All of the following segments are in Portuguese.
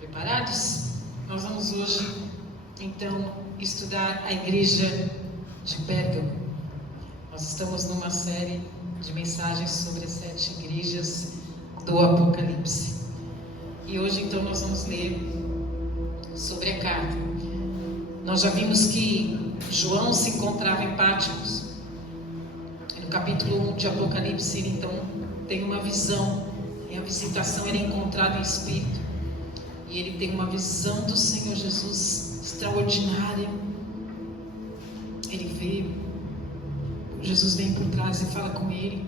Preparados? Nós vamos hoje, então, estudar a igreja de Pérgamo. Nós estamos numa série de mensagens sobre as 7 igrejas do Apocalipse. E hoje, então, nós vamos ler sobre a carta. Nós já vimos que João se encontrava em Patmos. No capítulo 1 de Apocalipse, ele, então, tem uma visão. E a visitação, ele é encontrado em espírito. E ele tem uma visão do Senhor Jesus extraordinária. Ele vê, Jesus vem por trás e fala com ele.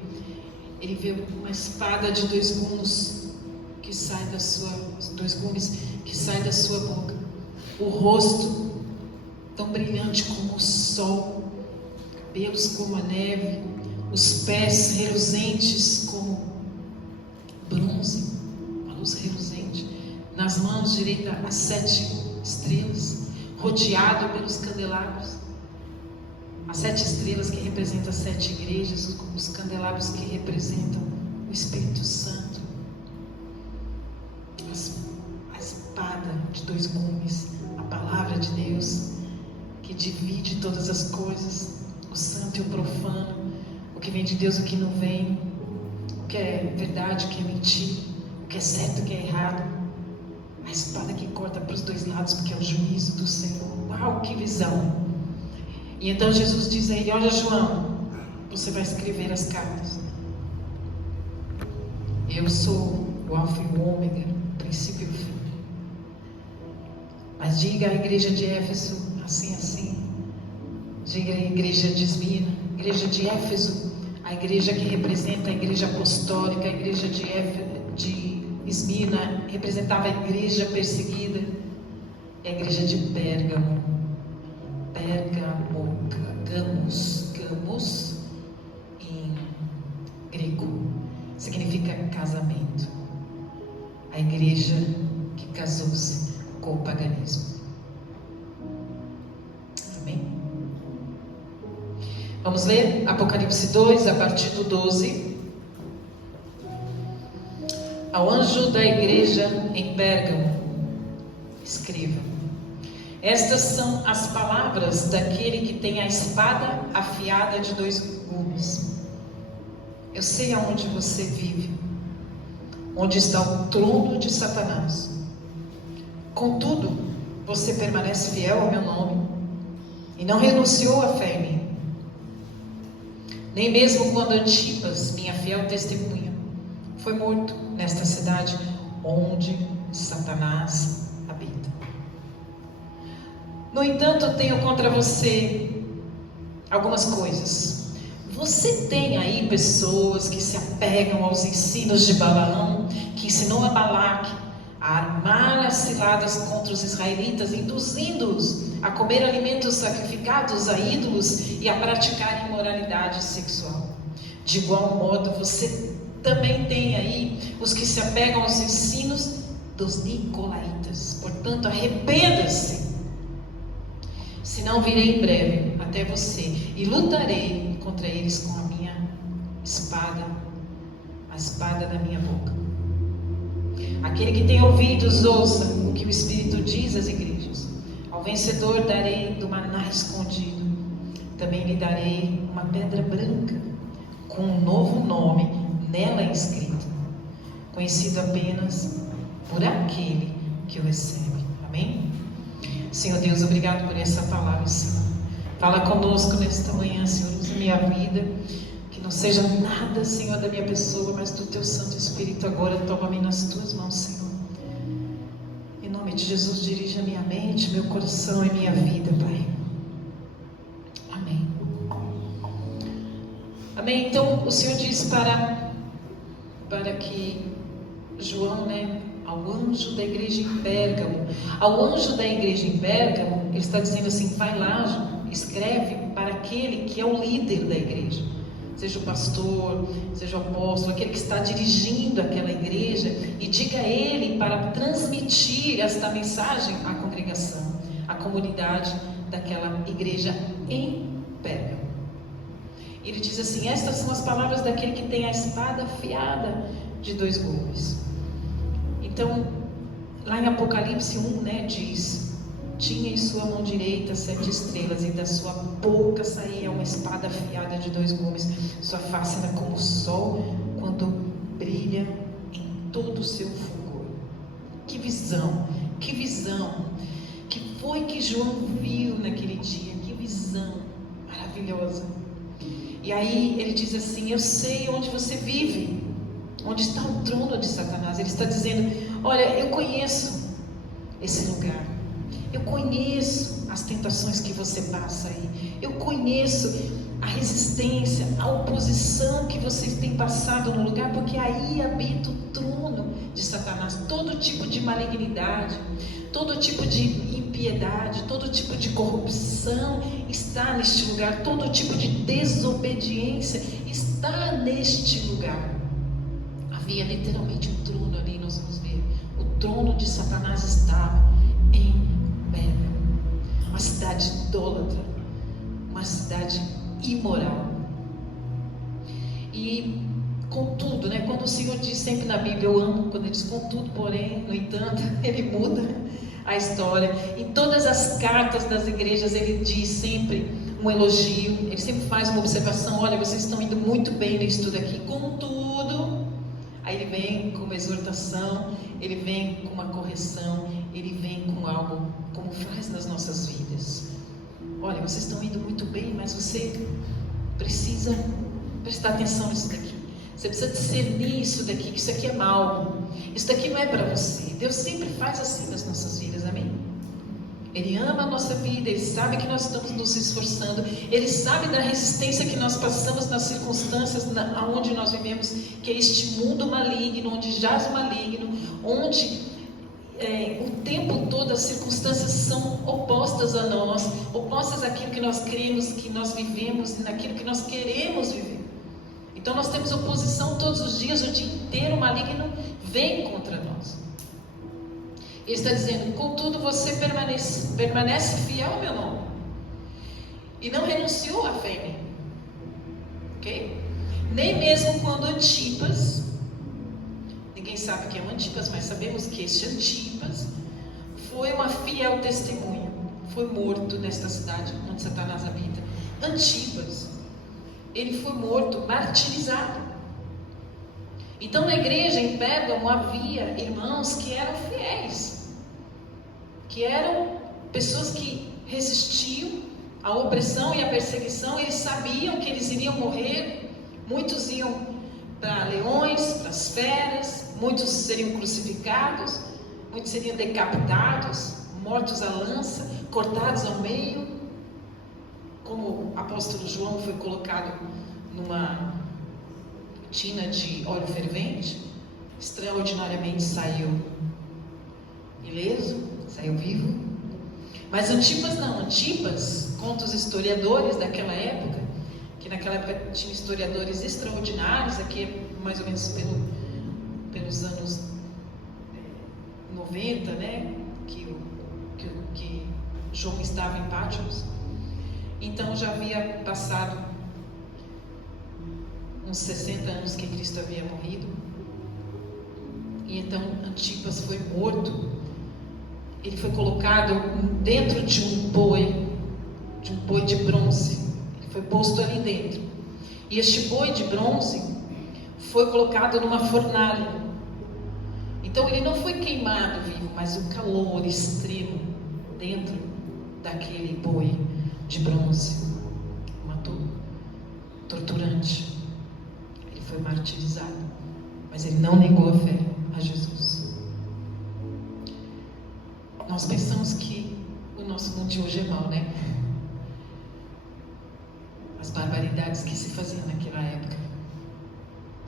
Ele vê uma espada de 2 gumes que sai da sua, 2 gumes que sai da sua boca. O rosto tão brilhante como o sol, cabelos como a neve, os pés reluzentes como bronze, uma luz reluzente. Nas mãos direita as 7 estrelas, rodeado pelos candelabros. As 7 estrelas que representam as 7 igrejas, os candelabros que representam o Espírito Santo. A espada de 2 gumes, a palavra de Deus, que divide todas as coisas, o santo e o profano, o que vem de Deus e o que não vem, o que é verdade, o que é mentira, o que é certo e o que é errado. A espada que corta para os 2 lados, porque é o juízo do Senhor. Uau, que visão! E então Jesus diz a ele: olha, João, você vai escrever as cartas. Eu sou o Alfa e o Ômega, o princípio e o fim. Mas diga à igreja de Éfeso assim, assim. Diga à igreja de Esmirna, igreja de Éfeso, a igreja que representa a igreja apostólica, a igreja de Esmirna representava a igreja perseguida. É a igreja de Pérgamo. Gamos em grego significa casamento. A igreja que casou-se com o paganismo. Amém? Vamos ler Apocalipse 2, a partir do 12. Ao anjo da igreja em Pérgamo, escreva: estas são as palavras daquele que tem a espada afiada de 2 gumes. Eu sei aonde você vive, onde está o trono de Satanás. Contudo, você permanece fiel ao meu nome e não renunciou à fé em mim. Nem mesmo quando Antipas, minha fiel testemunha, foi morto nesta cidade onde Satanás habita. No entanto, tenho contra você algumas coisas. Você tem aí pessoas que se apegam aos ensinos de Balaão, que ensinou a Balaque a armar as ciladas contra os israelitas, induzindo-os a comer alimentos sacrificados a ídolos e a praticar imoralidade sexual. De igual modo, você também tem aí os que se apegam aos ensinos dos nicolaítas. Portanto, arrependa-se, senão virei em breve até você e lutarei contra eles com a minha espada, a espada da minha boca. Aquele que tem ouvidos, ouça o que o Espírito diz às igrejas. Ao vencedor darei do maná escondido. Também lhe darei uma pedra branca com um novo nome nela inscrito, conhecido apenas por aquele que o recebe. Amém? Senhor Deus, obrigado por essa palavra, Senhor. Fala conosco nesta manhã, Senhor. Usa minha vida, que não seja nada, Senhor, da minha pessoa, mas do Teu Santo Espírito. Agora toma-me nas Tuas mãos, Senhor. Em nome de Jesus, dirija a minha mente, meu coração e minha vida, Pai. Amém. Amém. Então, o Senhor diz para que João, ao anjo da igreja em Pérgamo. Ao anjo da igreja em Pérgamo, ele está dizendo assim: vai lá, João, escreve para aquele que é o líder da igreja. Seja o pastor, seja o apóstolo, aquele que está dirigindo aquela igreja, e diga a ele para transmitir esta mensagem à congregação, à comunidade daquela igreja em Pérgamo. Ele diz assim: estas são as palavras daquele que tem a espada afiada de 2 gumes. Então, Lá em Apocalipse 1, né, diz: tinha em sua mão direita 7 estrelas, e da sua boca saía uma espada afiada de 2 gumes. Sua face era como o sol quando brilha em todo o seu fulgor. Que visão, que visão, que foi que João viu naquele dia, que visão maravilhosa. E aí ele diz assim: eu sei onde você vive, onde está o trono de Satanás. Ele está dizendo: olha, eu conheço esse lugar, eu conheço as tentações que você passa aí, eu conheço a resistência, a oposição que vocês têm passado no lugar, porque aí habita o trono de Satanás. Todo tipo de malignidade, todo tipo de impiedade, todo tipo de corrupção está neste lugar, todo tipo de desobediência está neste lugar. Havia literalmente um trono ali, nós vamos ver. O trono de Satanás estava em Babel, uma cidade idólatra, uma cidade imoral. E contudo, né, quando o Senhor diz sempre na Bíblia, eu amo quando ele diz contudo, porém, no entanto, ele muda a história. Em todas as cartas das igrejas ele diz sempre um elogio, ele sempre faz uma observação: olha, vocês estão indo muito bem nisso tudo aqui, contudo. Aí ele vem com uma exortação, ele vem com uma correção, ele vem com algo, como faz nas nossas vidas. Olha, vocês estão indo muito bem, mas você precisa prestar atenção nisso daqui. Você precisa discernir isso daqui, que isso aqui é mal. Isso daqui não é para você. Deus sempre faz assim nas nossas vidas, amém? Ele ama a nossa vida, Ele sabe que nós estamos nos esforçando, Ele sabe da resistência que nós passamos nas circunstâncias onde nós vivemos, que é este mundo maligno, onde jaz o maligno, onde o tempo todo as circunstâncias são opostas a nós, opostas àquilo que nós cremos, que nós vivemos, naquilo que nós queremos viver. Então nós temos oposição todos os dias, o dia inteiro o maligno vem contra nós. Ele está dizendo: contudo você permanece fiel ao meu nome e não renunciou à fé em mim, ok? Nem mesmo quando Antipas, ninguém sabe quem é o Antipas, mas sabemos que este Antipas foi uma fiel testemunha, foi morto nesta cidade onde Satanás habita. Antipas, ele foi morto, martirizado. Então na igreja em Pérgamo havia irmãos que eram fiéis, que eram pessoas que resistiam à opressão e à perseguição. Eles sabiam que eles iriam morrer, muitos iam para leões, para as feras, muitos seriam crucificados, muitos seriam decapitados, mortos à lança, cortados ao meio, como o apóstolo João foi colocado numa tina de óleo fervente, extraordinariamente saiu ileso, saiu vivo. Mas Antipas não. Antipas, conta os historiadores daquela época, que naquela época tinha historiadores extraordinários, aqui mais ou menos pelos anos 90, né, que João estava em Patmos. Então já havia passado uns 60 anos que Cristo havia morrido. E então Antipas foi morto. Ele foi colocado dentro de um boi de bronze. Ele foi posto ali dentro. E este boi de bronze foi colocado numa fornalha. Então ele não foi queimado vivo, mas o calor extremo dentro daquele boi de bronze matou, torturante. Ele foi martirizado, mas ele não negou a fé a Jesus. Nós pensamos que o nosso mundo de hoje é mau, né? As barbaridades que se faziam naquela época,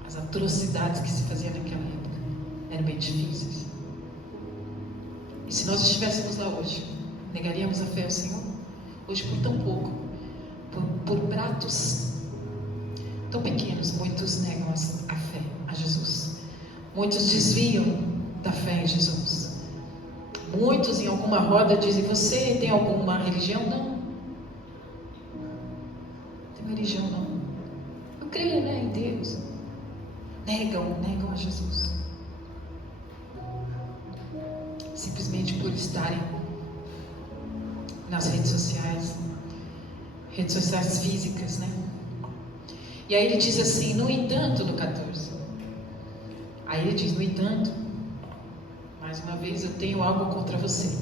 as atrocidades que se faziam naquela época eram bem difíceis. E se nós estivéssemos lá hoje, negaríamos a fé ao Senhor? Hoje, por tão pouco, por pratos tão pequenos, muitos negam a fé a Jesus. Muitos desviam da fé em Jesus. Muitos em alguma roda dizem: você tem alguma religião? Não. Não tem religião não. Eu creio, né, em Deus. Negam a Jesus. simplesmente por estarem nas redes sociais físicas, né? E aí ele diz assim, no entanto, no 14, aí ele diz, no entanto, mais uma vez, eu tenho algo contra você.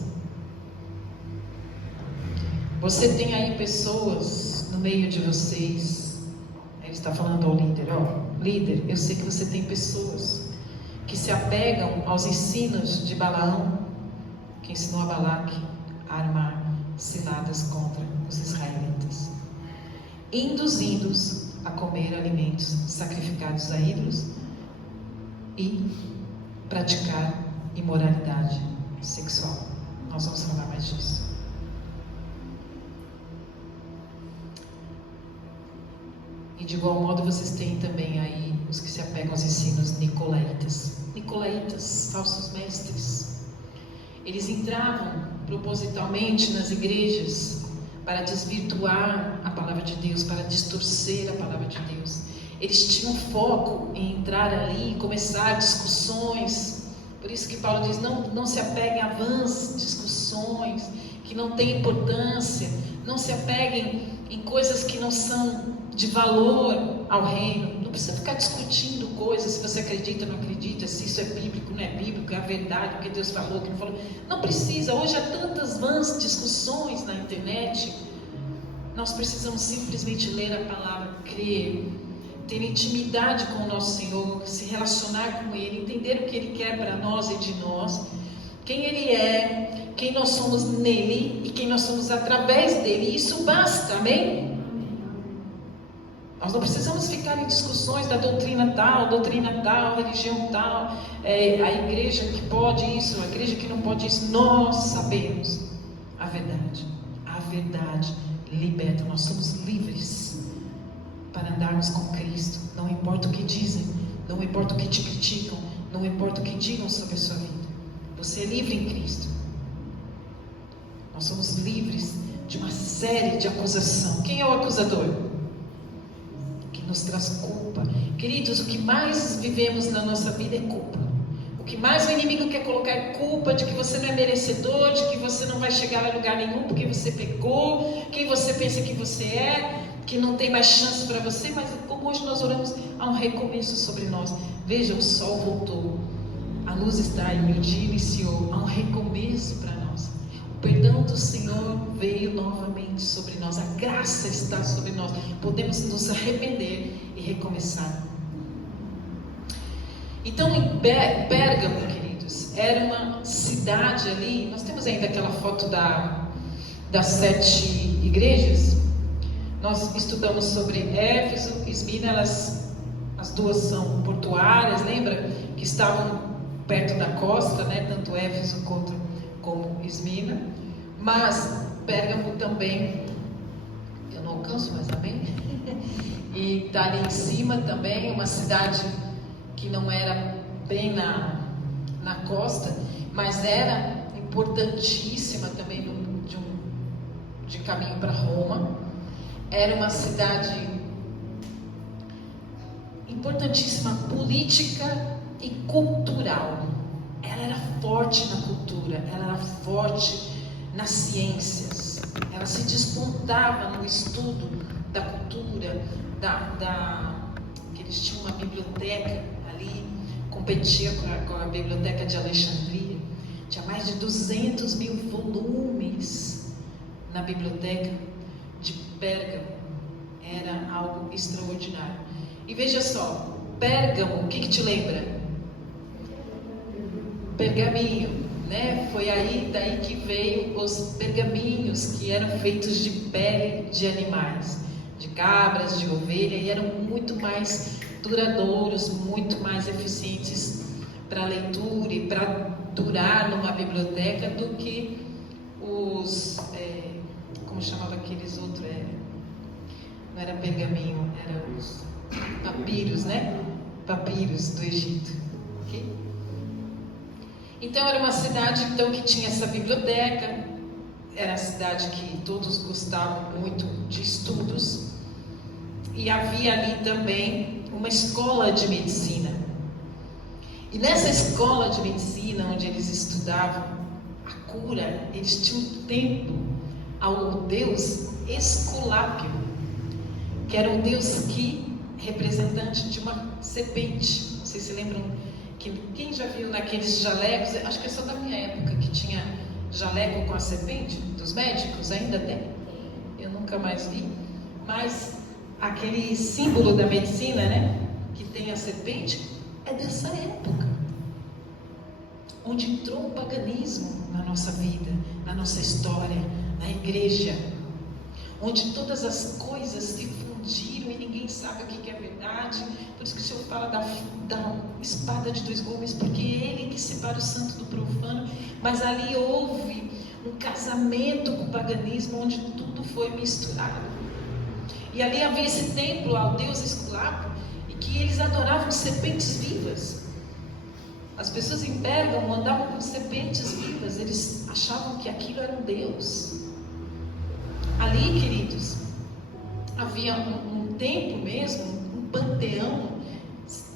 Você tem aí pessoas no meio de vocês. Ele está falando ao líder, líder, eu sei que você tem pessoas que se apegam aos ensinos de Balaão, que ensinou a Balaque a armar ciladas contra os israelitas, induzindo-os a comer alimentos sacrificados a ídolos e praticar imoralidade sexual. Nós vamos falar mais disso. E de igual modo vocês têm também aí os que se apegam aos ensinos nicolaítas. Nicolaítas, falsos mestres. Eles entravam propositalmente nas igrejas para desvirtuar a palavra de Deus, para distorcer a palavra de Deus. Eles tinham foco em entrar ali e começar discussões. Por isso que Paulo diz, não se apeguem a vãs discussões que não têm importância. Não se apeguem em coisas que não são de valor ao reino. Não precisa ficar discutindo coisas, se você acredita, não acredita, se isso é bíblico, não é bíblico, é a verdade, o que Deus falou, o que não falou. Não precisa. Hoje há tantas vãs discussões na internet. Nós precisamos simplesmente ler a palavra, crer, ter intimidade com o nosso Senhor, se relacionar com Ele, entender o que Ele quer para nós e de nós, quem Ele é, quem nós somos nele e quem nós somos através dele. Isso basta, amém? Nós não precisamos ficar em discussões da doutrina tal, religião tal, a igreja que pode isso, a igreja que não pode isso. Nós sabemos a verdade. A verdade liberta. Nós somos livres para andarmos com Cristo. Não importa o que dizem, não importa o que te criticam, não importa o que digam sobre a sua vida. Você é livre em Cristo. Nós somos livres de uma série de acusação. Quem é o acusador? Que nos traz culpa. Queridos, o que mais vivemos na nossa vida é culpa. O que mais o inimigo quer colocar é culpa de que você não é merecedor, de que você não vai chegar a lugar nenhum porque você pecou, quem você pensa que você é, que não tem mais chance para você. Mas como hoje nós oramos, há um recomeço sobre nós. Veja, o sol voltou, a luz está aí, o dia iniciou, há um recomeço para nós. O perdão do Senhor veio novamente sobre nós, a graça está sobre nós, podemos nos arrepender e recomeçar. Então, em Pérgamo, queridos, era uma cidade ali. Nós temos ainda aquela foto das 7 igrejas. Nós estudamos sobre Éfeso, Esmina, as duas são portuárias, lembra? Que estavam perto da costa, né? Tanto Éfeso como Esmina. Mas Pérgamo também, eu não alcanço, mas amém? E está ali em cima também, uma cidade que não era bem na costa, mas era importantíssima também de caminho para Roma. Era uma cidade importantíssima política e cultural. Ela era forte na cultura, ela era forte nas ciências, ela se despontava no estudo da cultura, que eles tinham uma biblioteca ali, competia com a biblioteca de Alexandria. Tinha mais de 200 mil volumes na biblioteca de Pérgamo. Era algo extraordinário. E veja só, Pérgamo, o que te lembra? Pergaminho, né? Foi daí que veio os pergaminhos, que eram feitos de pele de animais, de cabras, de ovelha, e eram muito mais duradouros, muito mais eficientes para leitura e para durar numa biblioteca do que os, como chamava aqueles outros, não era pergaminho, eram os papiros, né? Papiros do Egito. Okay? Então era uma cidade que tinha essa biblioteca. Era a cidade que todos gostavam muito de estudos, e havia ali também uma escola de medicina. E nessa escola de medicina, onde eles estudavam cura, eles tinham um templo ao deus Esculápio, que era um deus representante de uma serpente. Vocês se lembram? Quem já viu naqueles jalecos, acho que é só da minha época, que tinha jaleco com a serpente, dos médicos, ainda tem. Eu nunca mais vi. Mas aquele símbolo da medicina, né, que tem a serpente, é dessa época, onde entrou o paganismo na nossa vida, na nossa história, na igreja, onde todas as coisas se fundiram e ninguém sabe o que é verdade. Por isso que o Senhor fala da espada de dois gumes, porque é Ele que separa o santo do profano. Mas ali houve um casamento com o paganismo, onde tudo foi misturado. E ali havia esse templo ao deus Esculápio, e que eles adoravam serpentes vivas. As pessoas em Pérgamo andavam com serpentes vivas, eles achavam que aquilo era um deus. Ali, queridos, havia um templo mesmo, um panteão,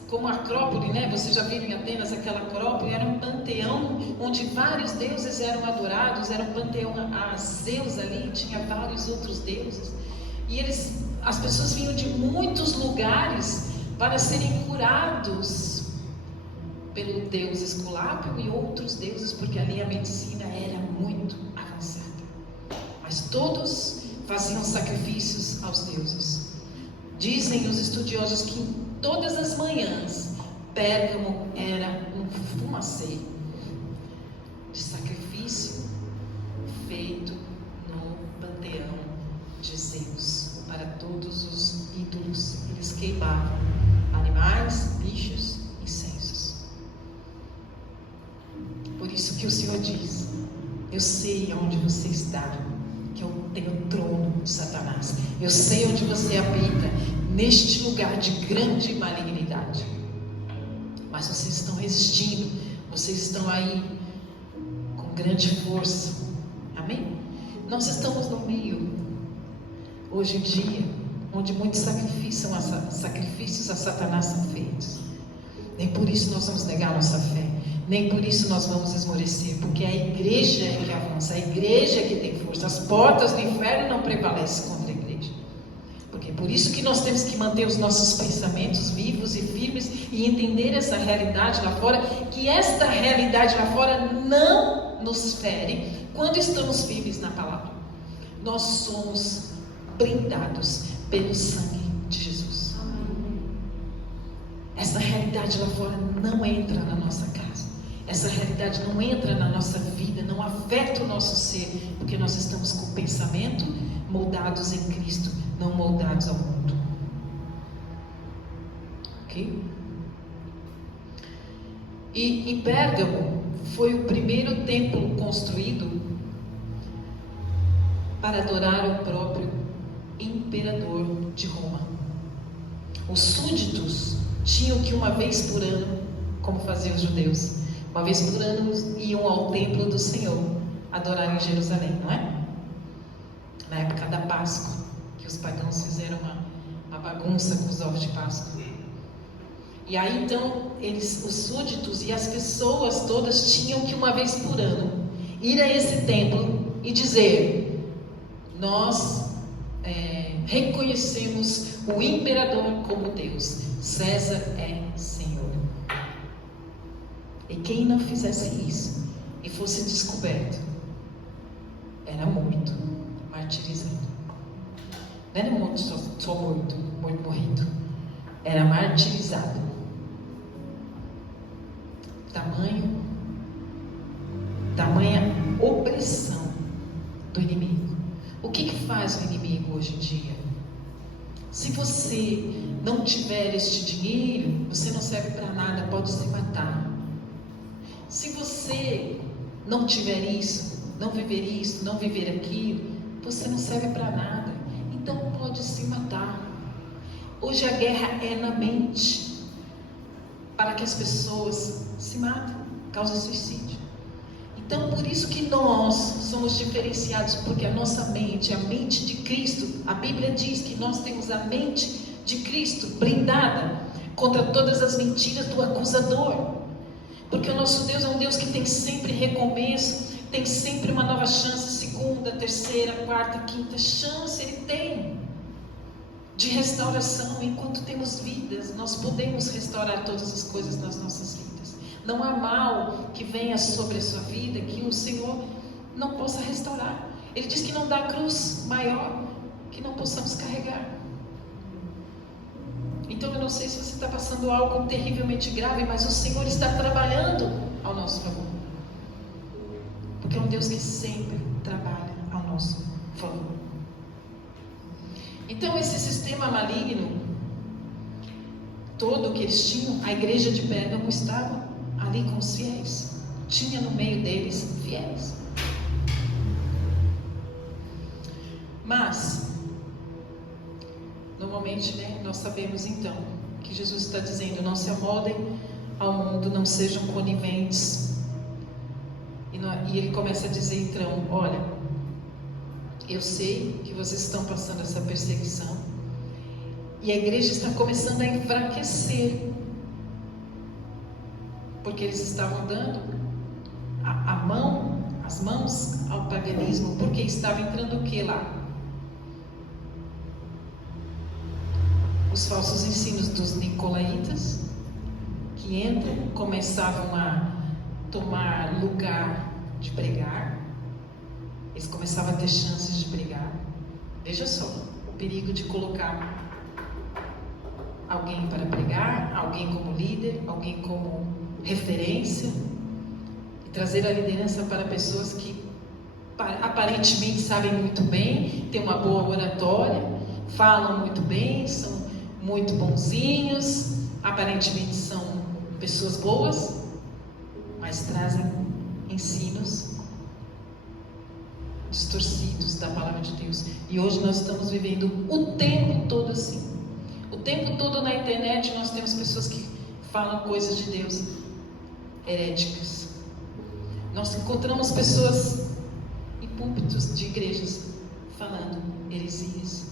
como a Acrópole, né? Vocês já viram em Atenas aquela Acrópole? Era um panteão onde vários deuses eram adorados, era um panteão a Zeus ali, tinha vários outros deuses. E as pessoas vinham de muitos lugares para serem curados pelo deus Esculápio e outros deuses, porque ali a medicina era muito avançada. Mas todos faziam sacrifícios aos deuses. Dizem os estudiosos que em todas as manhãs Pérgamo era um fumaceiro de sacrifício feito no panteão de Zeus para todos os ídolos. Eles queimavam animais, bichos, incensos. Por isso que o Senhor diz: eu sei onde você está, que eu tenho o trono de Satanás. Eu sei onde você habita, neste lugar de grande malignidade. Mas vocês estão resistindo, vocês estão aí com grande força. Amém? Nós estamos no meio, hoje em dia, onde muitos sacrifícios a Satanás são feitos. Nem por isso nós vamos negar nossa fé, nem por isso nós vamos esmorecer, porque a igreja é que avança, a igreja é que tem força. As portas do inferno não prevalecem contra a igreja. Porque é por isso que nós temos que manter os nossos pensamentos vivos e firmes e entender essa realidade lá fora, que esta realidade lá fora não nos fere quando estamos firmes na palavra. Nós somos blindados pelo sangue de Jesus. Essa realidade lá fora não entra na nossa casa. Essa realidade não entra na nossa vida, não afeta o nosso ser, porque nós estamos com o pensamento moldados em Cristo, não moldados ao mundo. Ok? E em Pérgamo foi o primeiro templo construído para adorar o próprio imperador de Roma. Os súditos tinham que uma vez por ano, como faziam os judeus, uma vez por ano iam ao templo do Senhor adorar em Jerusalém, não é? Na época da Páscoa, que os pagãos fizeram uma bagunça com os ovos de Páscoa. E aí então, os súditos e as pessoas todas tinham que uma vez por ano ir a esse templo e dizer: nós reconhecemos o imperador como Deus, César é Senhor. E quem não fizesse isso e fosse descoberto era morto, martirizado. Não era morto só morrido, era martirizado. Tamanha opressão do inimigo. O que faz o inimigo hoje em dia? Se você não tiver este dinheiro, você não serve para nada, pode se matar. Se você não tiver isso, não viver isso, não viver aquilo, você não serve para nada, então pode se matar. Hoje a guerra é na mente, para que as pessoas se matem, causa suicídio. Então por isso que nós somos diferenciados, porque a nossa mente, a mente de Cristo, a Bíblia diz que nós temos a mente de Cristo blindada contra todas as mentiras do acusador. Porque o nosso Deus é um Deus que tem sempre recomeço, tem sempre uma nova chance, segunda, terceira, quarta, quinta chance, Ele tem de restauração. Enquanto temos vidas, nós podemos restaurar todas as coisas nas nossas vidas. Não há mal que venha sobre a sua vida que o Senhor não possa restaurar. Ele diz que não dá cruz maior que não possamos carregar. Então eu não sei se você está passando algo terrivelmente grave, mas o Senhor está trabalhando ao nosso favor. Porque é um Deus que sempre trabalha ao nosso favor. Então esse sistema maligno, todo que eles tinham, a igreja de Pérgamo estava ali com os fiéis. Tinha no meio deles fiéis. Mas, normalmente, nós sabemos então que Jesus está dizendo: não se amoldem ao mundo, não sejam coniventes. E ele começa a dizer então: olha, eu sei que vocês estão passando essa perseguição, e a igreja está começando a enfraquecer, porque eles estavam dando as mãos ao paganismo, porque estava entrando o que lá? Os falsos ensinos dos nicolaítas, que entram, começavam a tomar lugar de pregar. Eles começavam a ter chances de pregar. Veja só, o perigo de colocar alguém para pregar, alguém como líder, alguém como referência, e trazer a liderança para pessoas que aparentemente sabem muito bem, têm uma boa oratória, falam muito bem, são muito bonzinhos, aparentemente são pessoas boas, mas trazem ensinos distorcidos da palavra de Deus. E hoje nós estamos vivendo o tempo todo assim. O tempo todo na internet nós temos pessoas que falam coisas de Deus heréticas. Nós encontramos pessoas em púlpitos de igrejas falando heresias,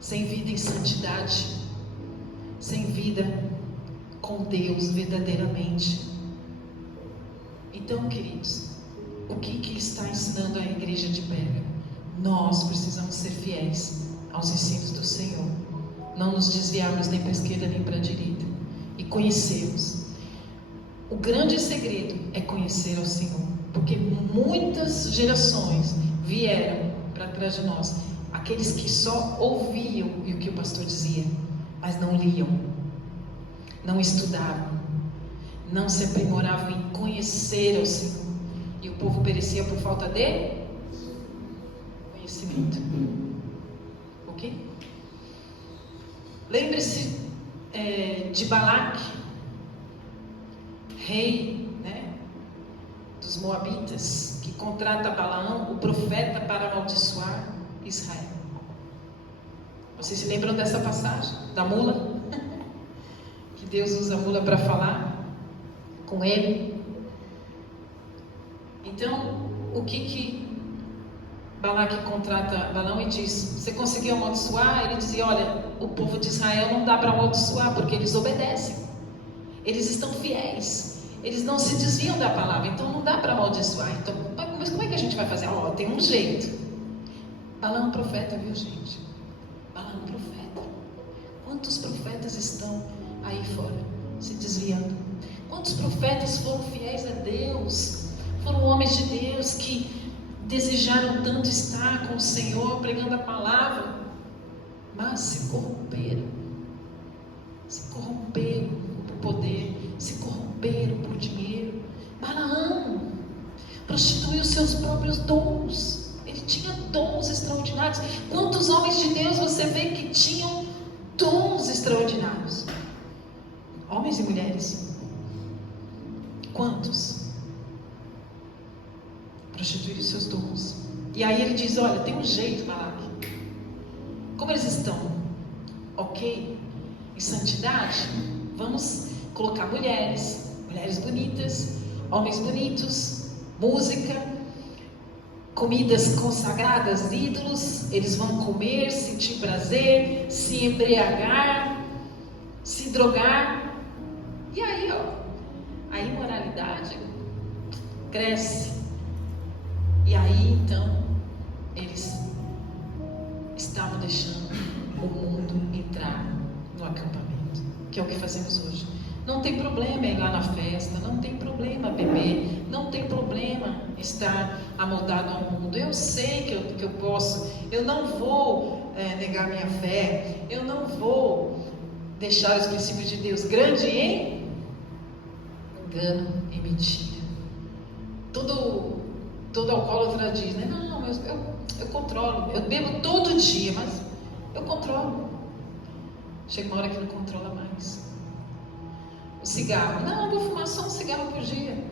sem vida em santidade, sem vida com Deus verdadeiramente. Então, queridos, o que está ensinando a igreja de Pérgamo? Nós precisamos ser fiéis aos ensinos do Senhor, não nos desviarmos nem para a esquerda nem para a direita, e conhecermos. O grande segredo é conhecer ao Senhor, porque muitas gerações vieram para trás de nós, aqueles que só ouviam o que o pastor dizia, mas não liam, não estudavam, não se aprimoravam em conhecer ao Senhor, e o povo perecia por falta de conhecimento. Ok? Lembre-se de Balaque, rei dos Moabitas, que contrata Balaão, o profeta, para amaldiçoar Israel. Vocês se lembram dessa passagem? Da mula? Que Deus usa a mula para falar com ele. Então, o que Balaque contrata Balaão e diz: você conseguiu amaldiçoar? Ele dizia: olha, o povo de Israel não dá para amaldiçoar, porque eles obedecem, eles estão fiéis, eles não se desviam da palavra, então não dá para amaldiçoar. Então, mas como é que a gente vai fazer? Tem um jeito. Balaão é um profeta, viu, gente? Balaão é um profeta. Quantos profetas estão aí fora se desviando? Quantos profetas foram fiéis a Deus? Foram homens de Deus que desejaram tanto estar com o Senhor, pregando a palavra, mas se corromperam por poder, se corromperam por dinheiro. Balaão prostituiu seus próprios dons. Ele tinha dons extraordinários. Quantos homens de Deus você vê que tinham dons extraordinários? Homens e mulheres. Quantos prostituíram seus dons? E aí ele diz: olha, tem um jeito, Balaque. Como eles estão ok em santidade, vamos colocar mulheres bonitas, homens bonitos, música, comidas consagradas, ídolos. Eles vão comer, sentir prazer, se embriagar, se drogar. E aí, a imoralidade cresce. E aí então eles estavam deixando o mundo entrar no acampamento, que é o que fazemos hoje. Não tem problema ir lá na festa, não tem problema beber, não tem problema estar amoldado ao mundo. Eu sei que eu posso, eu não vou negar minha fé, eu não vou deixar os princípios de Deus grande em engano e mentira. Todo alcoólatra diz, né? Não, eu controlo, eu bebo todo dia, mas eu controlo. Chega uma hora que não controla mais. O cigarro, não, eu vou fumar só um cigarro por dia.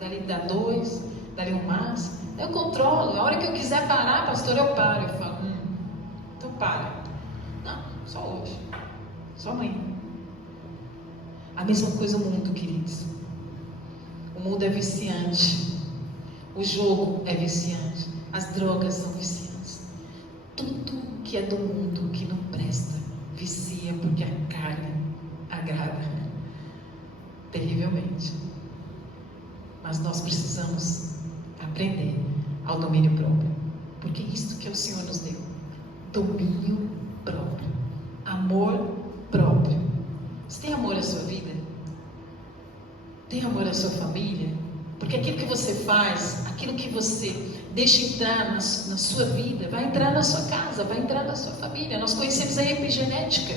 Dali dá 2, dali um mais. Eu controlo. A hora que eu quiser parar, pastor, eu paro. Eu falo, então para. Não, só hoje. Só amanhã. A mesma coisa o mundo, queridos. O mundo é viciante. O jogo é viciante. As drogas são viciantes. Tudo que é do mundo que não presta vicia, porque a carne agrada terrivelmente. Mas nós precisamos aprender ao domínio próprio, porque é isto que o Senhor nos deu: domínio próprio, amor próprio. Você tem amor à sua vida? Tem amor à sua família? Porque aquilo que você faz, aquilo que você deixa entrar na sua vida, vai entrar na sua casa, vai entrar na sua família. Nós conhecemos a epigenética.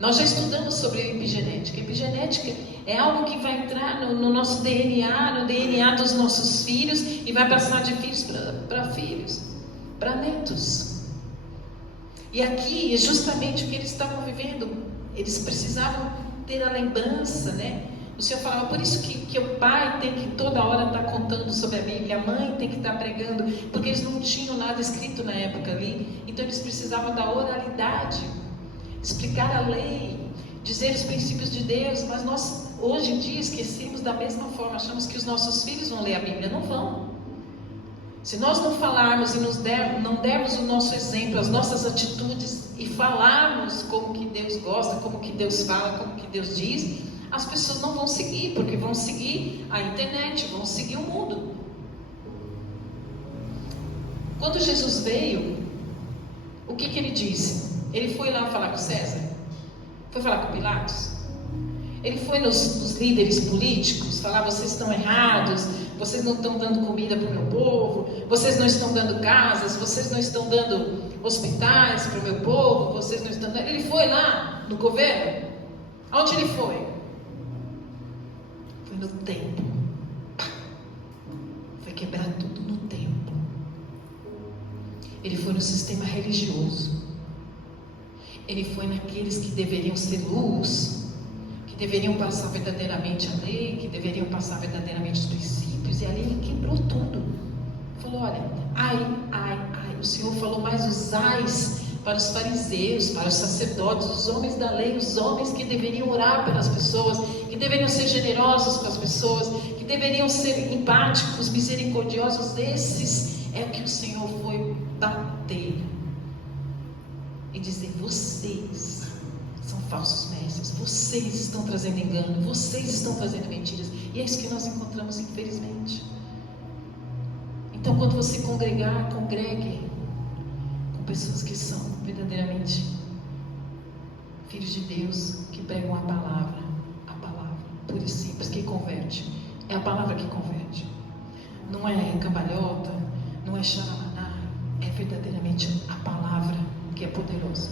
Nós já estudamos sobre a epigenética. A epigenética é algo que vai entrar no nosso DNA, no DNA dos nossos filhos, e vai passar de filhos para filhos, para netos. E aqui é justamente o que eles estavam vivendo. Eles precisavam ter a lembrança, né? O Senhor falava, por isso que o pai tem que toda hora estar contando sobre a Bíblia, a mãe tem que estar pregando, porque eles não tinham nada escrito na época ali, então eles precisavam da oralidade, explicar a lei, dizer os princípios de Deus. Mas nós hoje em dia esquecemos da mesma forma, achamos que os nossos filhos vão ler a Bíblia. Não vão. Se nós não falarmos e não dermos o nosso exemplo, as nossas atitudes, e falarmos como que Deus gosta, como que Deus fala, como que Deus diz, as pessoas não vão seguir, porque vão seguir a internet, vão seguir o mundo. Quando Jesus veio, o que ele disse? Ele foi lá falar com César? Foi falar com Pilatos? Ele foi nos líderes políticos falar, vocês estão errados, vocês não estão dando comida para o meu povo, vocês não estão dando casas, vocês não estão dando hospitais para o meu povo, vocês não estão dando... Ele foi lá no governo? Aonde ele foi? Foi no templo. Foi quebrar tudo no templo. Ele foi no sistema religioso. Ele foi naqueles que deveriam ser luz, que deveriam passar verdadeiramente a lei, que deveriam passar verdadeiramente os princípios, e ali ele quebrou tudo. Falou, olha, o Senhor falou mais os ais para os fariseus, para os sacerdotes, os homens da lei, os homens que deveriam orar pelas pessoas, que deveriam ser generosos com as pessoas, que deveriam ser empáticos, misericordiosos. Esses é o que o Senhor foi bater e dizer, vocês são falsos mestres, vocês estão trazendo engano, vocês estão trazendo mentiras. E é isso que nós encontramos, infelizmente. Então, quando você congregar, congregue com pessoas que são verdadeiramente filhos de Deus, que pregam a palavra pura e simples, que converte. É a palavra que converte. Não é cambalhota, não é xaramaná, é verdadeiramente a palavra que é poderosa.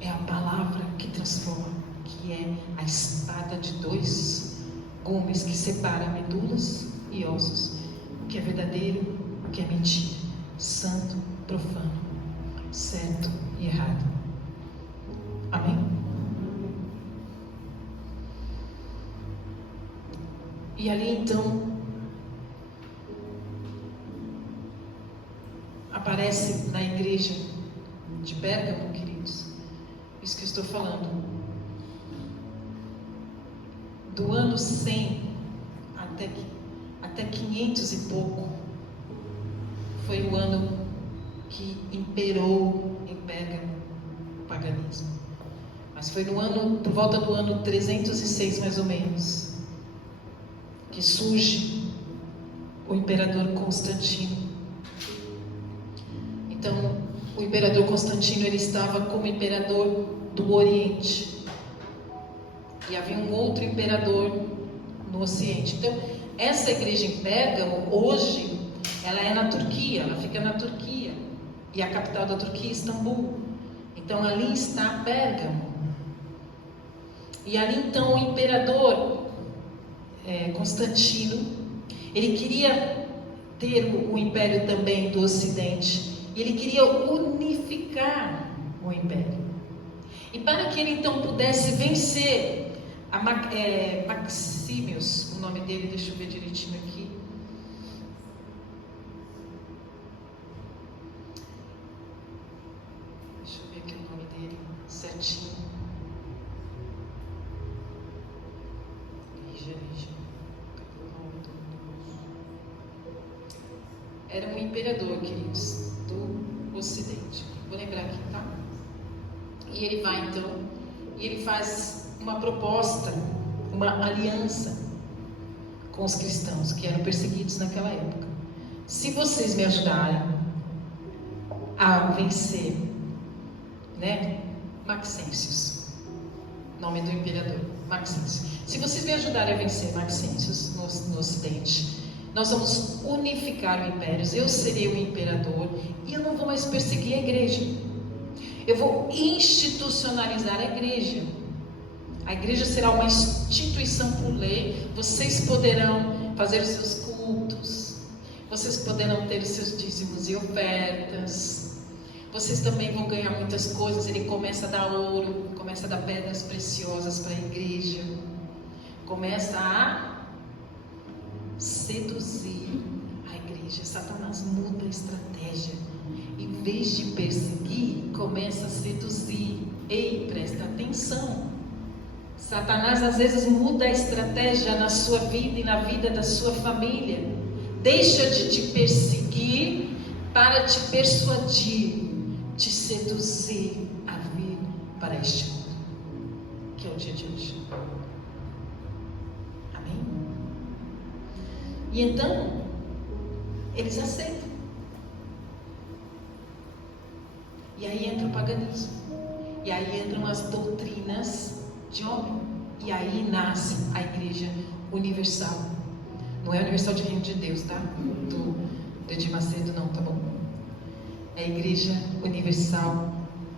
É a palavra que transforma, que é a espada de 2 gumes que separa medulas e ossos, o que é verdadeiro, o que é mentira, santo, profano, certo e errado. Amém? E ali então aparece na igreja de Pérgamo, queridos, isso que eu estou falando, do ano 100 até 500 e pouco, foi o ano que imperou em Pérgamo o paganismo. Mas foi por volta do ano 306 mais ou menos, que surge o imperador Constantino. Então, o imperador Constantino, ele estava como imperador do Oriente. E havia um outro imperador no Ocidente. Então, essa igreja em Pérgamo, hoje, ela é na Turquia, ela fica na Turquia. E a capital da Turquia é Istambul. Então, ali está Pérgamo. E ali, então, o imperador Constantino, ele queria ter o império também do Ocidente. E ele queria unificar o império. E para que ele, então, pudesse vencer Maxímios, o nome dele, deixa eu ver direitinho aqui. Deixa eu ver aqui o nome dele certinho. Era um imperador, queridos, do Ocidente. Vou lembrar aqui, tá? E ele vai, então, e ele faz uma proposta, uma aliança com os cristãos que eram perseguidos naquela época. Se vocês me ajudarem a vencer, Maxêncios, nome do imperador, Maxêncios. Se vocês me ajudarem a vencer Maxêncios no Ocidente, nós vamos unificar o império. Eu serei o imperador e eu não vou mais perseguir a igreja. Eu vou institucionalizar a igreja. A igreja será uma instituição por lei. Vocês poderão fazer os seus cultos. Vocês poderão ter os seus dízimos e ofertas. Vocês também vão ganhar muitas coisas. Ele começa a dar ouro, começa a dar pedras preciosas para a igreja. Começa a seduzir a igreja. Satanás muda a estratégia. Em vez de perseguir, começa a seduzir. Ei, presta atenção. Satanás às vezes muda a estratégia na sua vida e na vida da sua família. Deixa de te perseguir para te persuadir, te seduzir a vir para este mundo, que é o dia de hoje. Amém? E então, eles aceitam. E aí entra o paganismo. E aí entram as doutrinas de homem. E aí nasce a Igreja Universal. Não é Universal de Reino de Deus, tá? Do Edir Macedo, não, tá bom? É a Igreja Universal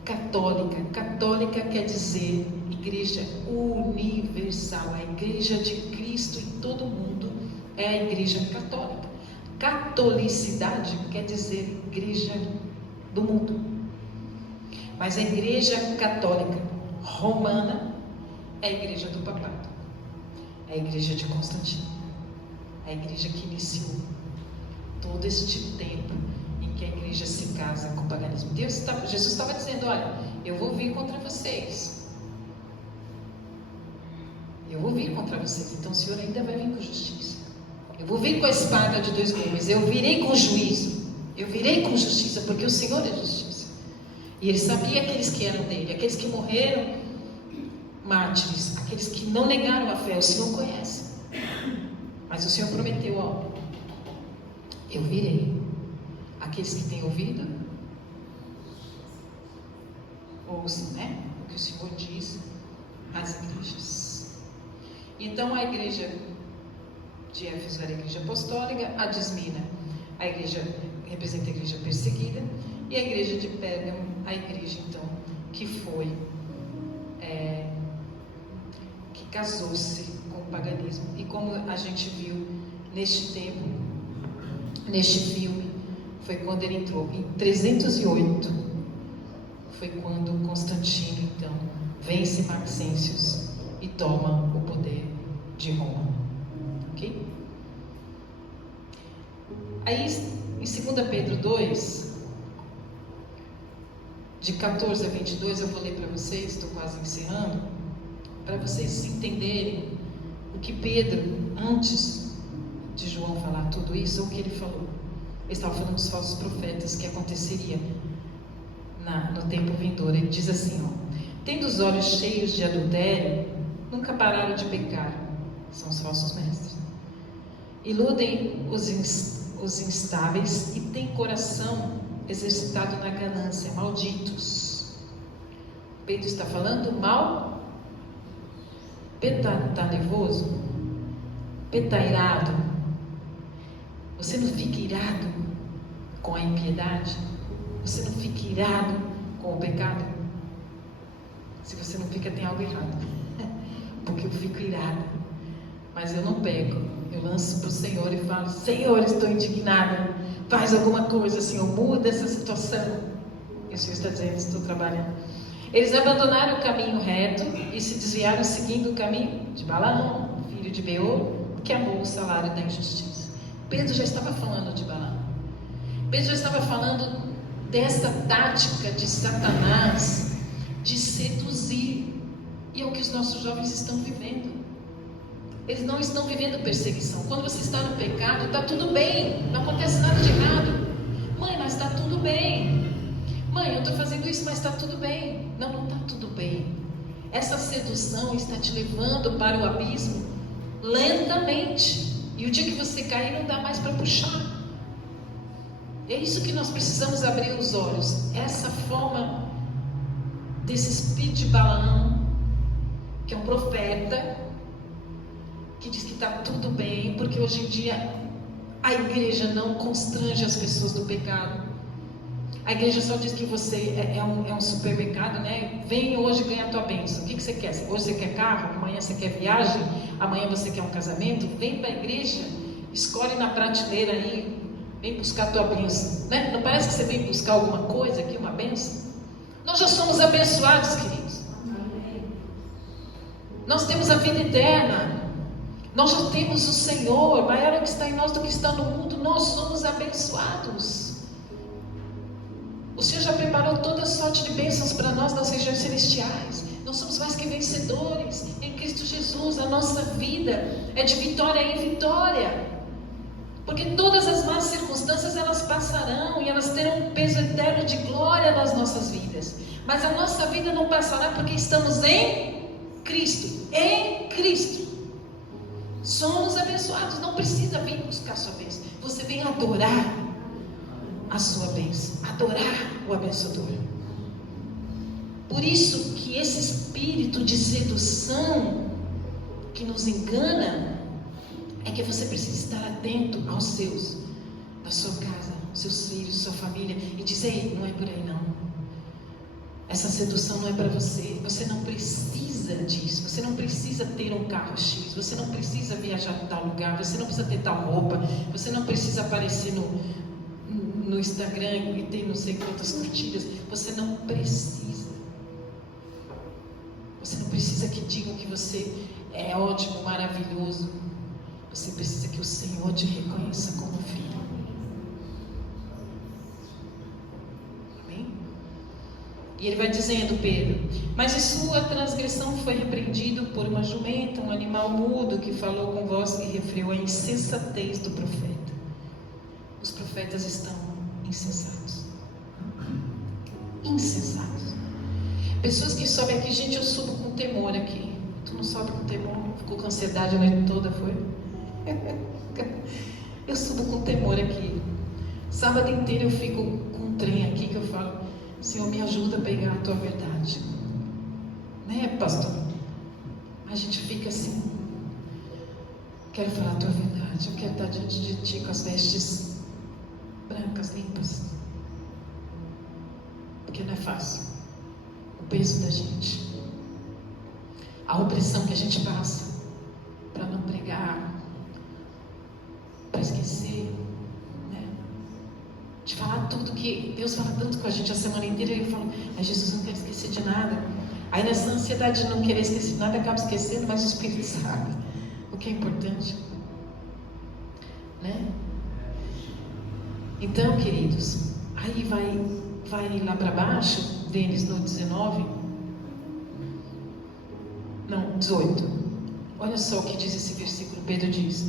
Católica. Católica quer dizer Igreja Universal. A Igreja de Cristo em todo o mundo é a Igreja Católica. Catolicidade quer dizer Igreja do mundo. Mas a Igreja Católica Romana é a Igreja do Papado. É a Igreja de Constantino. É a Igreja que iniciou todo este tempo em que a Igreja se casa com o paganismo. Jesus estava dizendo, olha, eu vou vir contra vocês. Eu vou vir contra vocês. Então o Senhor ainda vai vir com justiça. Eu vou vir com a espada de dois gumes. Eu virei com juízo. Eu virei com justiça, porque o Senhor é justiça. E ele sabia aqueles que eram dele, aqueles que morreram mártires, aqueles que não negaram a fé. O Senhor conhece. Mas o Senhor prometeu, ó, eu virei. Aqueles que têm ouvido, ouçam, o que o Senhor diz às igrejas. Então a igreja de Éfeso era a igreja apostólica, a de Esmirna, a igreja representa a igreja perseguida, e a igreja de Pérgamo, a igreja então que foi que casou-se com o paganismo. E como a gente viu neste tempo, neste filme, foi quando ele entrou em 308, foi quando Constantino então vence Maxêncios e toma o poder de Roma. Ok? Aí em 2 Pedro 2, de 14 a 22, eu vou ler para vocês, estou quase encerrando, para vocês entenderem o que Pedro, antes de João falar tudo isso, o que ele falou. Ele estava falando dos falsos profetas que aconteceria no tempo vindouro. Ele diz assim, tendo os olhos cheios de adultério, nunca pararam de pecar. São os falsos mestres. iludem os instáveis e têm coração exercitado na ganância, malditos. Pedro está falando mal? Pedro está nervoso? Pedro está irado? Você não fica irado com a impiedade? Você não fica irado com o pecado? Se você não fica, tem algo errado. Porque eu fico irado, mas eu não peco. Eu lanço para o Senhor e falo: Senhor, estou indignada, faz alguma coisa, Senhor, muda essa situação. E o Senhor está dizendo: estou trabalhando. Eles abandonaram o caminho reto e se desviaram seguindo o caminho de Balaão, filho de Beor, que amou o salário da injustiça. Pedro já estava falando de Balaão. Pedro já estava falando dessa tática de Satanás de seduzir. E é o que os nossos jovens estão vivendo. Eles não estão vivendo perseguição. Quando você está no pecado, está tudo bem, não acontece nada de errado. Mãe, mas está tudo bem. Mãe, eu estou fazendo isso, mas está tudo bem. Não, não está tudo bem. Essa sedução está te levando para o abismo lentamente. E o dia que você cair, não dá mais para puxar. É isso que nós precisamos abrir os olhos. Essa forma desse espírito de Balaão, que é um profeta, que diz que está tudo bem, porque hoje em dia a igreja não constrange as pessoas do pecado. A igreja só diz que você é um supermercado, né? Vem hoje ganhar a tua bênção. O que você quer? Hoje você quer carro, amanhã você quer viagem, amanhã você quer um casamento. Vem para a igreja, escolhe na prateleira aí, vem buscar a tua bênção, né? Não parece que você vem buscar alguma coisa aqui, uma bênção? Nós já somos abençoados, queridos. Nós temos a vida eterna. Nós já temos o Senhor. Maior é o que está em nós do que está no mundo. Nós somos abençoados. O Senhor já preparou toda sorte de bênçãos para nós nas regiões celestiais. Nós somos mais que vencedores em Cristo Jesus. A nossa vida é de vitória em vitória. Porque todas as más circunstâncias elas passarão e elas terão um peso eterno de glória nas nossas vidas. Mas a nossa vida não passará porque estamos em Cristo. Em Cristo. Somos abençoados. Não precisa vir buscar a sua bênção. Você vem adorar a sua bênção. Adorar o abençoador. Por isso que esse espírito de sedução que nos engana, é que você precisa estar atento aos seus, da sua casa, seus filhos, sua família, e dizer: ei, não é por aí não. Essa sedução não é para você. Você não precisa disso. Você não precisa ter um carro X. Você não precisa viajar em tal lugar. Você não precisa ter tal roupa. Você não precisa aparecer no Instagram e ter não sei quantas curtidas. Você não precisa. Você não precisa que digam que você é ótimo, maravilhoso. Você precisa que o Senhor te reconheça como filho. Amém? E ele vai dizendo, Pedro: mas em sua transgressão foi repreendido por uma jumenta, um animal mudo que falou com voz e refreou a insensatez do profeta. Os profetas estão insensatos. Insensatos. Pessoas que sobem aqui, gente, eu subo com temor aqui. Tu não sobe com temor? Ficou com ansiedade a noite toda, foi? Eu subo com temor aqui. Sábado inteiro eu fico com um trem aqui que eu falo: Senhor, me ajuda a pegar a tua verdade. Né, pastor? A gente fica assim: quero falar a tua verdade. Eu quero estar diante de ti com as vestes brancas, limpas. Porque não é fácil. O peso da gente, a opressão que a gente passa para não pregar, para esquecer, né? De falar tudo que Deus fala tanto com a gente a semana inteira. E eu falo: mas Jesus, não quer esquecer de nada. Aí nessa ansiedade de não querer esquecer de nada, acaba esquecendo, mas o Espírito sabe o que é importante, né? Então, queridos, aí vai lá para baixo deles no 19, não, 18. Olha só o que diz esse versículo. Pedro diz: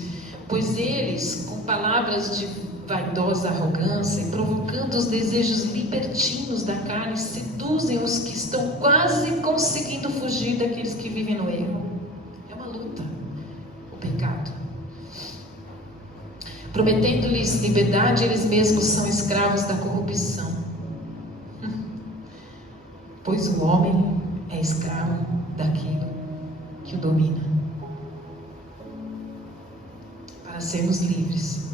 pois eles, com palavras de vaidosa arrogância e provocando os desejos libertinos da carne, seduzem os que estão quase conseguindo fugir daqueles que vivem no erro. É uma luta, o pecado. prometendo-lhes liberdade, eles mesmos são escravos da corrupção. Pois o homem é escravo daquilo que o domina. Para sermos livres,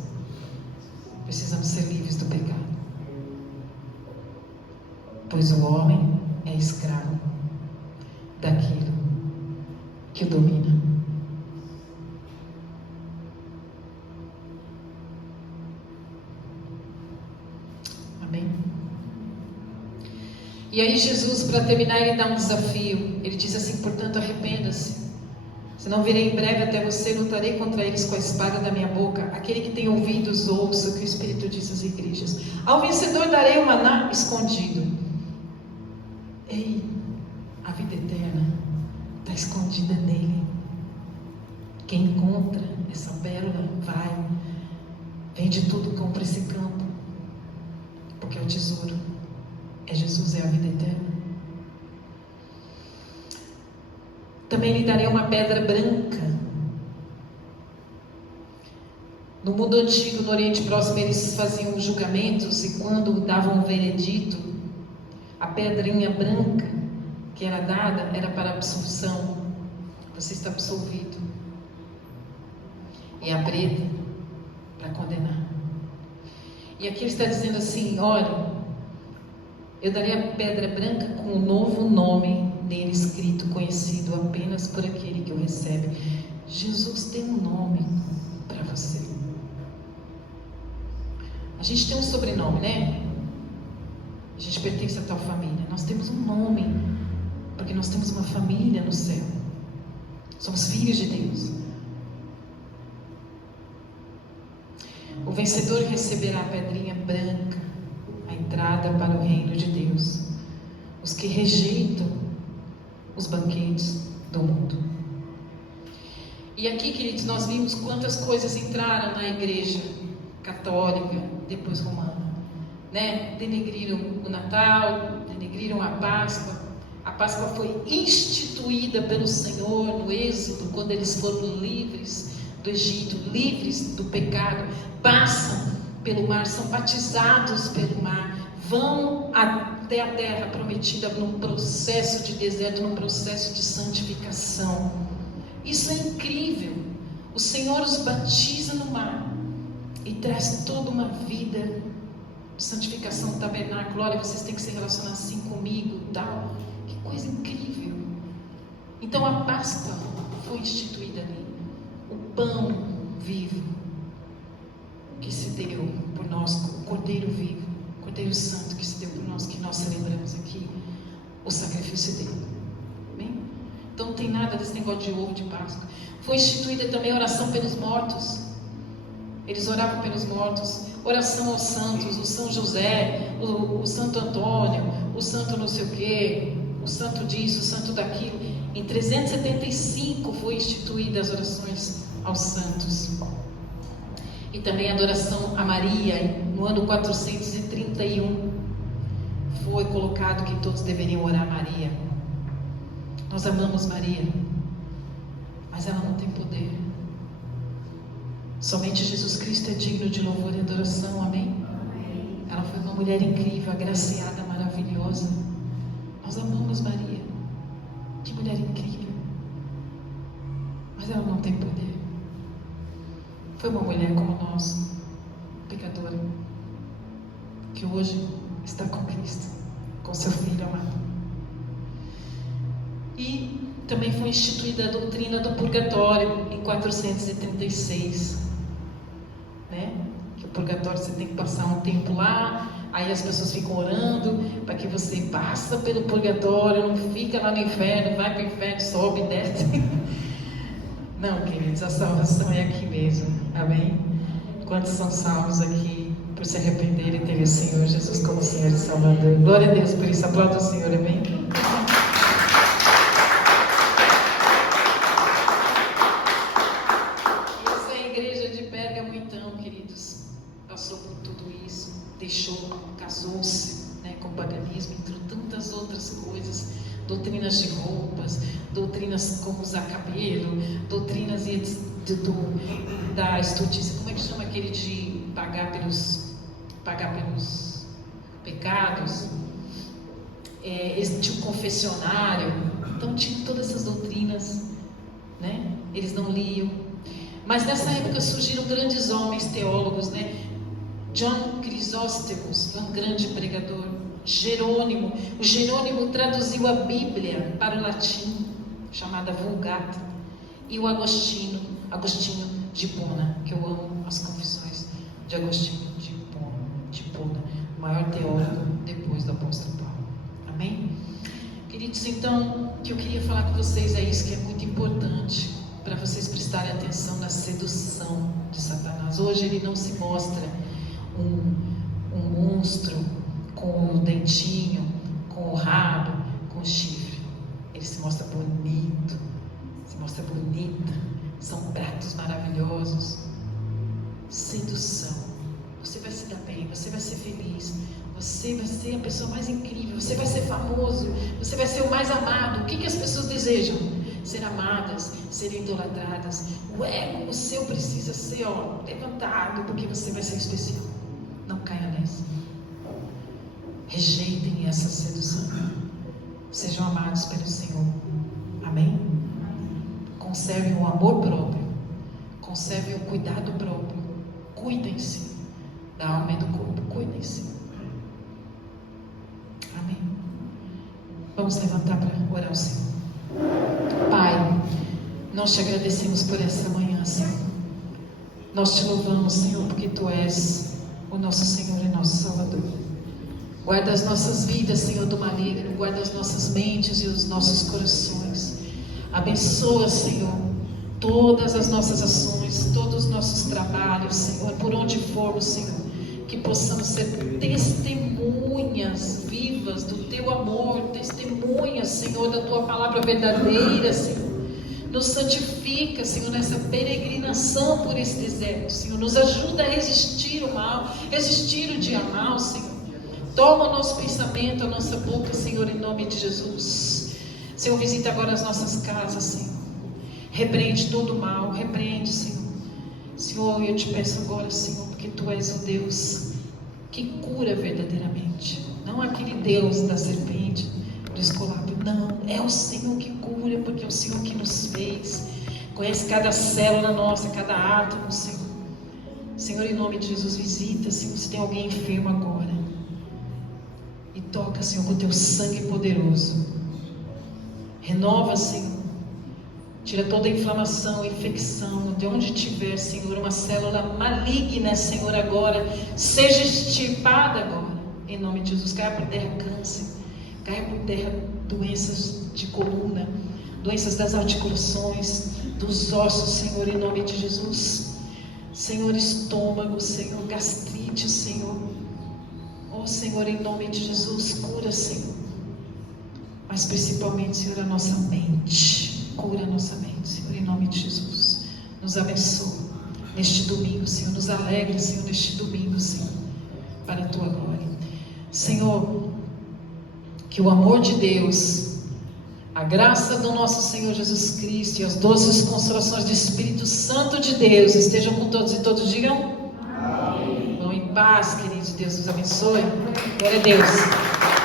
precisamos ser livres do pecado. Pois o homem é escravo daquilo que o domina. Amém? E aí Jesus, para terminar, ele dá um desafio. Ele diz assim: portanto, arrependa-se. Se não virei em breve até você, lutarei contra eles com a espada da minha boca. Aquele que tem ouvidos, ouça o que o Espírito diz às igrejas. Ao vencedor darei o maná escondido. Ei, a vida eterna está escondida nele. Quem encontra essa pérola vai, vende tudo, compra esse campo, porque o tesouro é Jesus, é a vida eterna. Também lhe darei uma pedra branca. No mundo antigo, no Oriente Próximo, eles faziam julgamentos, e quando davam um veredito, a pedrinha branca que era dada era para absolvição. Você está absolvido. E a preta para condenar. E aqui ele está dizendo assim: olha, eu darei a pedra branca com um novo nome nele escrito, conhecido apenas por aquele que o recebe. Jesus tem um nome para você. A gente tem um sobrenome, né? A gente pertence a tal família. Nós temos um nome, porque nós temos uma família no céu. Somos filhos de Deus. O vencedor receberá a pedrinha branca, a entrada para o reino de Deus. Os que rejeitam os banquetes do mundo. E aqui, queridos, nós vimos quantas coisas entraram na igreja católica, depois romana, né? Denegriram o Natal, denegriram a Páscoa. A Páscoa foi instituída pelo Senhor no Êxodo, quando eles foram livres do Egito, livres do pecado, passam pelo mar, são batizados pelo mar, vão até a terra prometida num processo de deserto, num processo de santificação. Isso é incrível. O Senhor os batiza no mar e traz toda uma vida de santificação no tabernáculo. Olha, vocês têm que se relacionar assim comigo, tal. Que coisa incrível. Então a Páscoa foi instituída ali. O pão vivo que se deu por nós, o Cordeiro vivo, o Cordeiro Santo que se deu por nós, que nós celebramos aqui, o sacrifício dele. Amém? Então não tem nada desse negócio de ovo de Páscoa. Foi instituída também a oração pelos mortos. Eles oravam pelos mortos, oração aos santos, o São José, o Santo Antônio, o Santo não sei o quê, o Santo disso, o Santo daquilo. Em 375 foi instituída as orações aos santos. E também a adoração a Maria. No ano 431 foi colocado que todos deveriam orar a Maria. Nós amamos Maria, mas ela não tem poder. Somente Jesus Cristo é digno de louvor e adoração, amém? Ela foi uma mulher incrível, agraciada, maravilhosa. Nós amamos Maria. Que mulher incrível. Mas ela não tem poder. Foi uma mulher como nós, pecadora, que hoje está com Cristo, com seu Filho amado. E também foi instituída a doutrina do purgatório em 436, né? Que o purgatório você tem que passar um tempo lá, aí as pessoas ficam orando para que você passa pelo purgatório, não fica lá no inferno, vai para o inferno, sobe e desce. Não, queridos, a salvação é aqui mesmo, amém? Quantos são salvos aqui por se arrepender e ter o Senhor Jesus como Senhor e Salvador? Glória a Deus por isso, aplauda o Senhor, amém? Essa é a igreja de Pérgamo, então, queridos, passou por tudo isso, deixou, casou-se, né, com o paganismo, entre tantas outras coisas, doutrinas de roupas, doutrinas como usar cabelo, doutrinas da estultícia. Como é que chama aquele de pagar pelos pecados? Eles tinham um confessionário, então tinham todas essas doutrinas, né? Eles não liam. Mas nessa época surgiram grandes homens teólogos, né? John Chrysostomos foi um grande pregador. O Jerônimo traduziu a Bíblia para o latim, chamada Vulgata. E o Agostinho de Hipona, que eu amo as confissões de Agostinho de Hipona, o maior teólogo depois do apóstolo Paulo. Amém? Queridos, então, o que eu queria falar com vocês é isso que é muito importante para vocês prestarem atenção na sedução de Satanás. Hoje ele não se mostra um monstro com o dentinho, com o rabo, com o chifre. Ele se mostra bonito, se mostra bonita. São pratos maravilhosos. Sedução. Você vai se dar bem, você vai ser feliz, você vai ser a pessoa mais incrível, você vai ser famoso, você vai ser o mais amado. O que as pessoas desejam? Ser amadas, ser idolatradas. O ego, o seu precisa ser levantado, porque você vai ser especial. Não caia nessa. Rejeitem essa sedução. Sejam amados pelo Senhor. Amém? Conservem o amor próprio. Conservem o cuidado próprio. Cuidem-se da alma e do corpo. Cuidem-se. Amém? Vamos levantar para orar ao Senhor. Pai, nós te agradecemos por essa manhã, Senhor. Nós te louvamos, Senhor, porque Tu és o nosso Senhor e nosso Salvador. Guarda as nossas vidas, Senhor, do maligno. Guarda as nossas mentes e os nossos corações. Abençoa, Senhor, todas as nossas ações, todos os nossos trabalhos, Senhor, por onde formos, Senhor, que possamos ser testemunhas vivas do Teu amor, testemunhas, Senhor, da Tua palavra verdadeira, Senhor. Nos santifica, Senhor, nessa peregrinação por esse deserto, Senhor. Nos ajuda a resistir o mal, resistir o dia mal, Senhor. Toma o nosso pensamento, a nossa boca, Senhor, em nome de Jesus. Senhor, visita agora as nossas casas, Senhor. Repreende todo o mal, repreende, Senhor. Senhor, eu te peço agora, Senhor, porque Tu és o Deus que cura verdadeiramente. Não aquele Deus da serpente, do esculápio. Não, é o Senhor que cura, porque é o Senhor que nos fez. Conhece cada célula nossa, cada átomo, Senhor. Senhor, em nome de Jesus, visita, Senhor, se tem alguém enfermo agora. E toca, Senhor, com o Teu sangue poderoso. Renova, Senhor. Tira toda a inflamação, infecção, de onde tiver, Senhor, uma célula maligna, Senhor, agora. Seja extirpada agora. Em nome de Jesus, caia por terra câncer. Caia por terra doenças de coluna, doenças das articulações, dos ossos, Senhor, em nome de Jesus. Senhor, estômago, Senhor, gastrite, Senhor. Oh, Senhor, em nome de Jesus, cura, Senhor. Mas principalmente, Senhor, a nossa mente. Cura a nossa mente, Senhor, em nome de Jesus. Nos abençoa neste domingo, Senhor. Nos alegra, Senhor, neste domingo, Senhor, para a Tua glória. Senhor, que o amor de Deus, a graça do nosso Senhor Jesus Cristo e as doces consolações do Espírito Santo de Deus estejam com todos e todos digam amém. Vão em paz, queridos. Deus os abençoe. Glória a Deus.